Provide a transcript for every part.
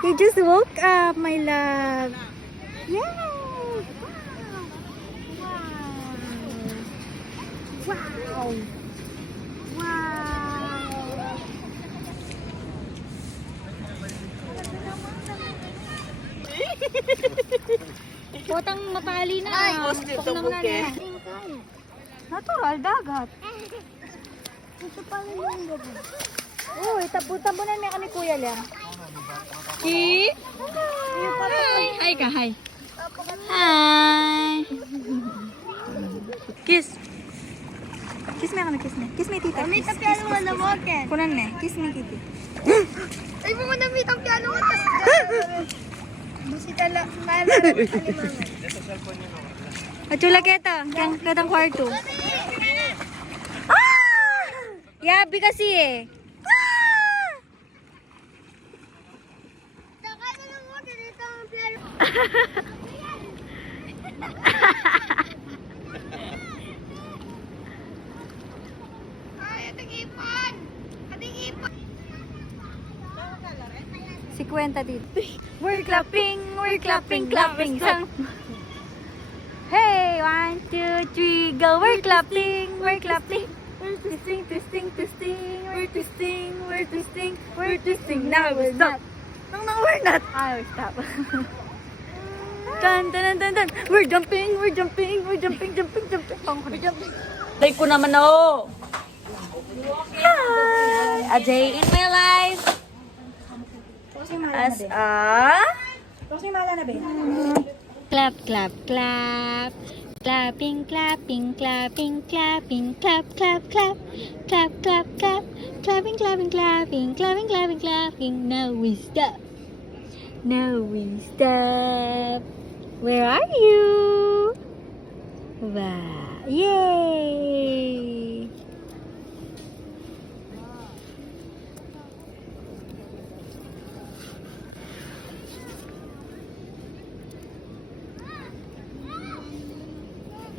You just woke up, my love. Yeah. Wow. Wow. Potang matali na. Ay, hostel to buke. Natural, dagat. Ito pa rin yung gabi. Uy, tabunan niya kami kuya lang. Ki? Hi. Hi ka, hi. Hi. Kiss. Kiss me kami, kiss me. Kiss me, tita. May tapiano nga na moken. Kunan me. Kiss me, kitty. Ay, mo na may tapiano nga. Musita lang. Naalala ko sa limangan. Atula kita. Katang kwarto. Ah! Yabi kasi eh. Ah! Saka na lang mo, dito ang plano. Ay, ating ipon! Ating ipon! Si Kwenta dito. We're clapping, clapping song. Hey, 1, 2, 3, go. We're clapping. We're twisting. We're twisting. Now we're not. No, we're not. We're stop. Dun. We're jumping. Day ko naman ako. Hi. A day in my life. As a... Clap. Clapping, clap. Clapping, clapping. Now we stop. Where are you? Wow. Yay!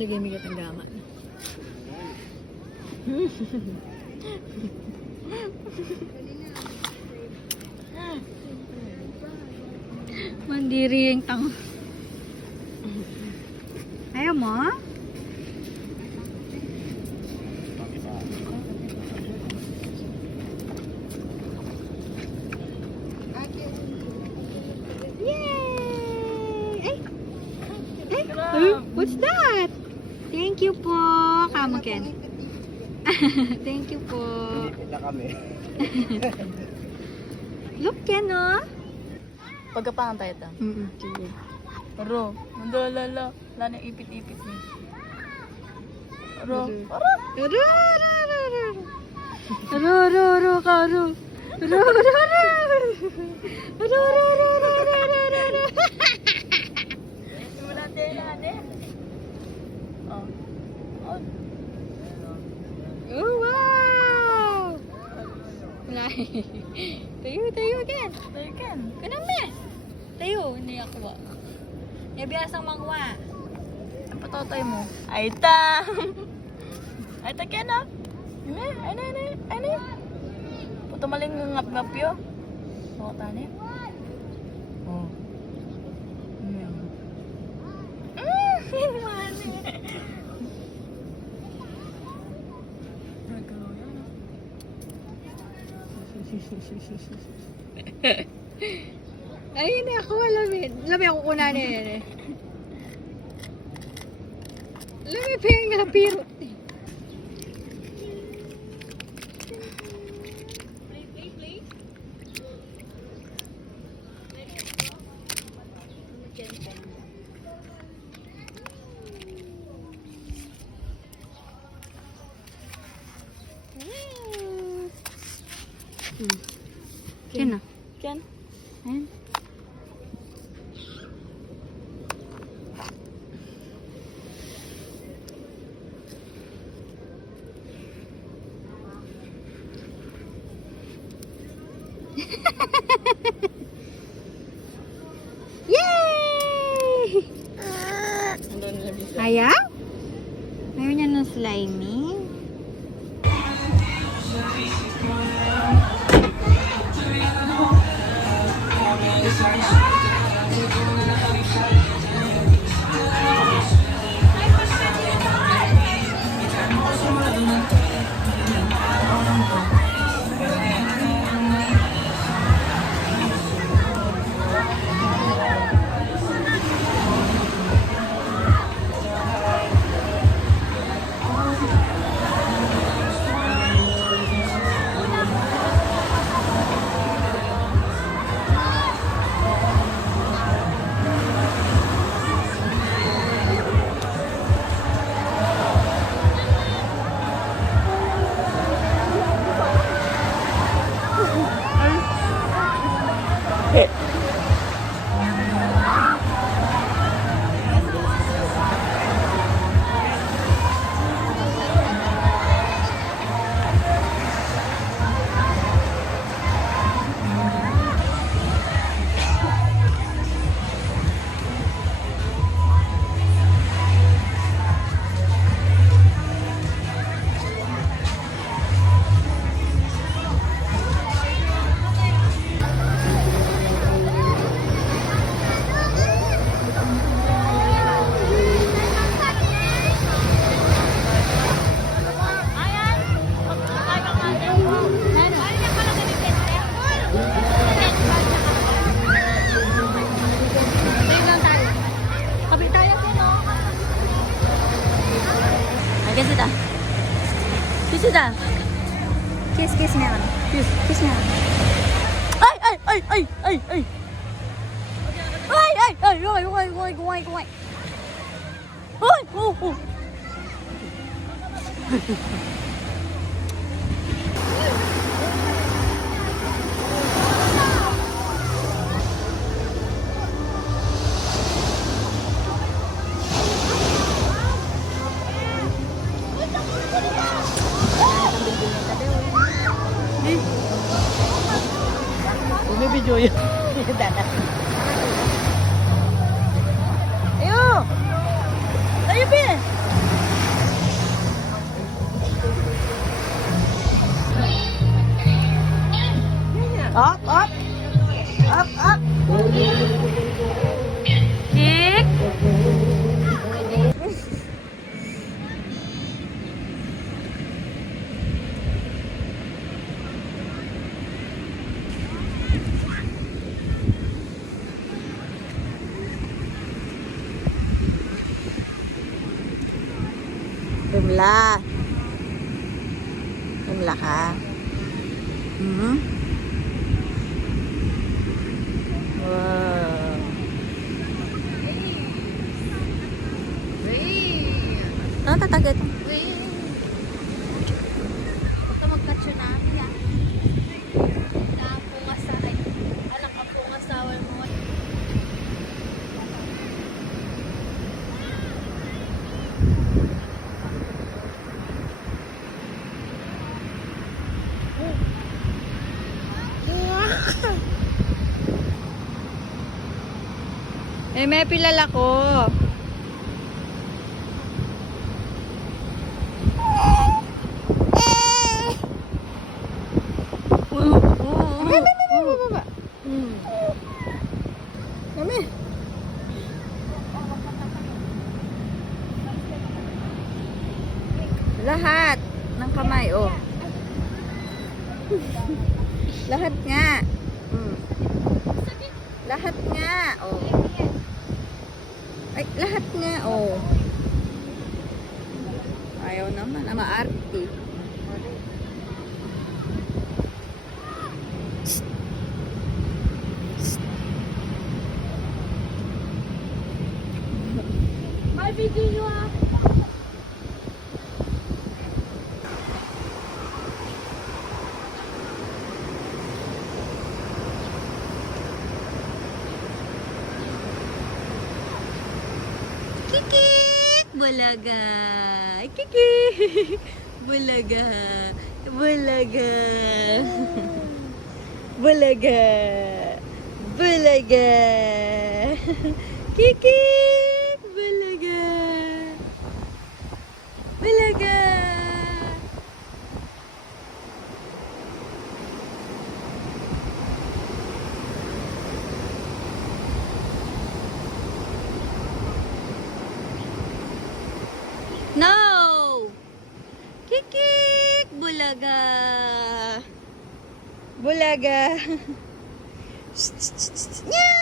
Lagay mo ang gama. Mandiri yung tang. Ayaw mo? Yay! What's that? Thank you po. Kamo Ken. Thank you po. Na kami. Look Ken, no? Pagkapangan tayo ito. Sige. Aro, mandalala. Wala na ipit-ipit niya. Aro, Oh, wow! Tayo again. Tayo kan. Kanang me. Tayo, hindi ako ba? Nabiyasang mangwa. Ang patotoy mo. Ay ta. Ay ta kena. Ini. Puto maling ngap-ngap yo. Oh, tani. Oh. Ayun na ako, lami ako kunanin. Lami pa yung napiro. Yan na. Kan. Ayan. Yay! Ayaw? Ayaw niya ng slimy? Kiss me naman. Kiss me naman. Ay! Ay! Ay! Ay! Ay! Ay! Ay! Ay! Ay! Kumay! Ay! Oh! Oh! Bumibidyo yun. Ayo! Tayo, Be! Up, up! Up, up! Kick! Rumla. Rumla ka. Wow. Ano tatagat? Ito mag-catch na. Nakapungasay. Alam ka pungasawal mo. May pilala ko. Lahat ng kamay, oh. Lahat nga. Lahat nga, oh. Ay, lahat nga, oh. Ayaw naman, maarte. May video ah. Kikik! Bulaga! Kikik! Bulaga! Bulaga! Bulaga! Bulaga! Kikik! Bulaga! Bulaga! No! Kikik! Bulaga! Bulaga! Nya!